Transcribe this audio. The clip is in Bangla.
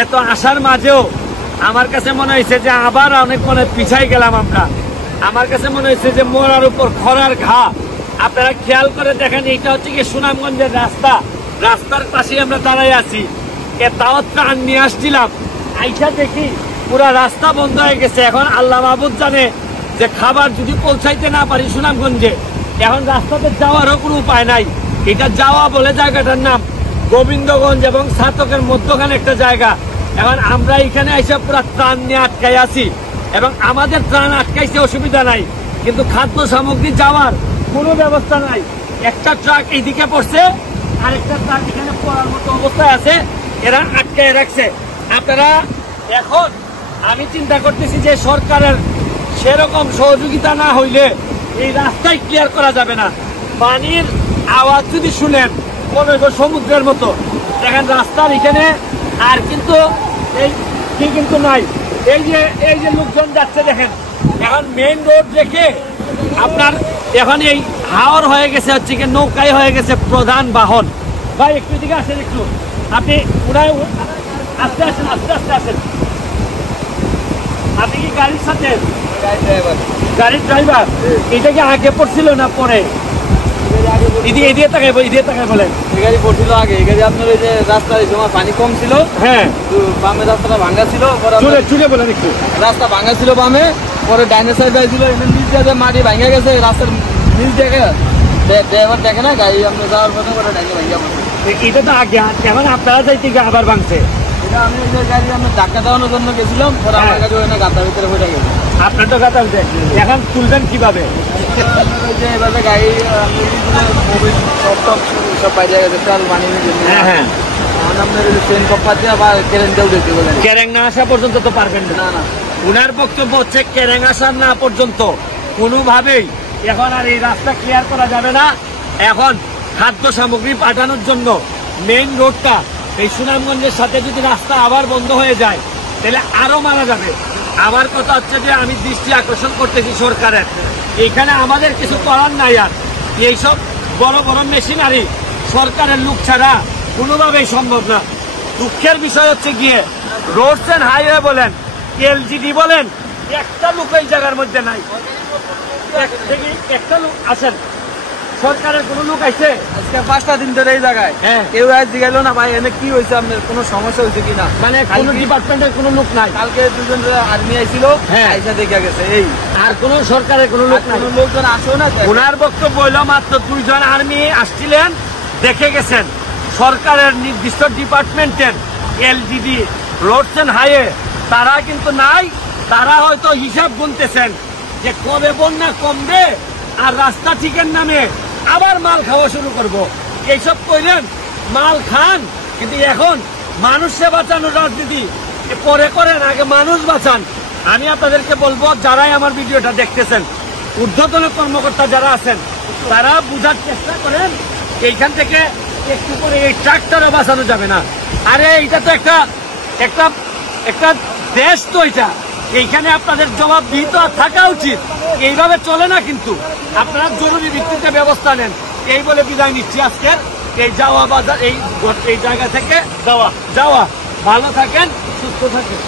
এত আশার মাঝেও আমার কাছে মনে হয়েছে যে আবার অনেক মনে পিছাই গেলাম আমরা। আমার কাছে মনে হয়েছে যে মোড়ার উপর খরার ঘা। আপনারা খেয়াল করে দেখেন, এইটা হচ্ছে কি সুনামগঞ্জের রাস্তা, রাস্তার পাশে আমরা দাঁড়াই আছি। দাওয়াত ত্রাণ নিয়ে আসছিলাম, আইসা দেখি পুরা রাস্তা বন্ধ হয়ে গেছে। এখন আল্লাহ মাহবুব জানে যে খাবার যদি পৌঁছাইতে না পারি সুনামগঞ্জে, এখন রাস্তাতে যাওয়ারও কোনো উপায় নাই। এটা যাওয়া বলে জায়গাটার নাম গোবিন্দগঞ্জ এবং ছাতকের মধ্যখানে একটা জায়গা। এখন আমরা এখানে এসে পুরা ত্রাণ নিয়ে আটকাই আছি এবং আমাদের ত্রাণ আটকাইছে, অসুবিধা নাই, কিন্তু খাদ্য সামগ্রী যাওয়ার কোনো ব্যবস্থা নাই। একটা ট্রাক এইদিকে পড়ছে, আরেকটা ট্রাক এখানে পড়ার মতো অবস্থায় আছে, এরা আটকায় রাখছে। আপনারা এখন আমি চিন্তা করতেছি যে সরকারের সেরকম সহযোগিতা না হইলে এই রাস্তায় ক্লিয়ার করা যাবে না। পানির আওয়াজ যদি শুনেন মনে হয় সমুদ্রের মতো। দেখেন রাস্তার এখানে আর কিন্তু এই কি কিন্তু নাই। এই যে লোকজন যাচ্ছে দেখেন, এখন মেইন রোড রেখে আপনার এখন এই হাওর হয়ে গেছে, হচ্ছে কি নৌকায় হয়ে গেছে প্রধান বাহন। ভাই একটু দিকে আসেন, একটু আপনি উড়ায় আস্তে আসেন, আস্তে আস্তে আসেন। আপনি কি গাড়ির সাথে? গাড়ির ড্রাইভার। এটা কি আগে পড়ছিল না পরে? এদিকে তাকাই বলেন। এই গাড়ি পড়ছিল আগে। এই গাড়ি আপনার ওই যে রাস্তার সময় পানি কম ছিল, হ্যাঁ, বামে রাস্তাটা ভাঙ্গা ছিল, চুলে বলেন একটু। রাস্তা ভাঙ্গা ছিল বামে, পরে ডাইনের সাইড ছিল, নিচ দিয়ে মাটি ভাঙ্গা গেছে, রাস্তার নিচ দেখে ড্রাইভার দেখে না গাড়ি আমরা যাওয়ার পথে করে ডাইনে ভাঙ্গা পড়ছে। এটা তো আগে, এখন আপনারা যাইতে গিয়ে আবার ভাঙছে। এটা আমি ওই যে গাড়ি আমরা ধাক্কা দেওয়ানোর জন্য গেছিলাম, পরে আমার গাড়ি ওখানে গাতার ভিতরে পড়ে গেছে। আপনার তো গাতা উঠে, এখন তুলবেন কিভাবে? ওই যে এভাবে গাড়ি মোবিল সব বাইরে গেছে, চাল পানি হ্যাঁ হ্যাঁ, আপনার ট্রেন কপ্পা দিয়ে আবার ট্রেন দেও দিতে বলেন। ক্যারেং না আসা পর্যন্ত তো পারবেন না। না, উনার বক্তব্য হচ্ছে ক্যারেং আসা না পর্যন্ত কোনোভাবেই এখন আর এই রাস্তা ক্লিয়ার করা যাবে না। এখন খাদ্য সামগ্রী পাঠানোর জন্য মেইন রোডটা এই সুনামগঞ্জের সাথে যদি রাস্তা আবার বন্ধ হয়ে যায় তাহলে আরো মারা যাবে। আমার কথা হচ্ছে যে আমি দৃষ্টি আকর্ষণ করতেছি সরকারের, এখানে আমাদের কিছু করার নাই। আর এইসব বড় বড় মেশিনারি সরকারের লোক ছাড়া কোনোভাবেই সম্ভব না। দুঃখের বিষয় হচ্ছে গিয়ে রোডস এন্ড হাইওয়ে বলেন, এলজিডি বলেন, একটা লোক এই জায়গার মধ্যে নাই। একটা লোক আসেন, সরকারের কোন লোক আইছে? আজকে 5টা দিন ধরে এই জায়গায় কেউ আজ জিগাইলো না ভাই এনে কি হয়েছে, আপনার কোনো সমস্যা হয়েছে কিনা। মানে কোন ডিপার্টমেন্টের কোন লোক নাই। কালকে দুজন আর্মি আইছিল, আইসা দেখে গেছে। এই আর কোন সরকারের কোন লোক নাই, কোন লোকজন আসো না। ওনার বক্তব্য হইল মাত্র 2 জন আর্মি আসছিলেন, দেখে গেছেন। সরকারের নির্দিষ্ট ডিপার্টমেন্টের এলজিডি রোডস এন্ড হাইওয়ে তারা কিন্তু নাই। তারা হয়তো হিসাব গুনতেছেন যে কবে বন্যা কমবে আর রাস্তা ঠিকের নামে আবার মাল খাওয়া শুরু করব। এইসব কইলেন, মাল খান, কিন্তু এখন মানুষকে বাঁচানোর রাজনীতি পরে করেন, আগে মানুষ বাঁচান। আমি আপনাদেরকে বলবো, যারাই আমার ভিডিওটা দেখতেছেন, ঊর্ধ্বতন কর্মকর্তা যারা আছেন, তারা বুঝার চেষ্টা করেন এইখান থেকে একটু করে এই ট্রাকটারও বাঁচানো যাবে না। আরে এইটা তো একটা দেশ, তো এটা এইখানে আপনাদের জবাবদিহিত থাকা উচিত। এইভাবে চলে না, কিন্তু আপনারা জরুরি ভিত্তিতে ব্যবস্থা নেন। এই বলে বিদায় নিচ্ছি আজকের এই যাওয়া বাজার, এই জায়গা থেকে যাওয়া। ভালো থাকেন, সুস্থ থাকেন।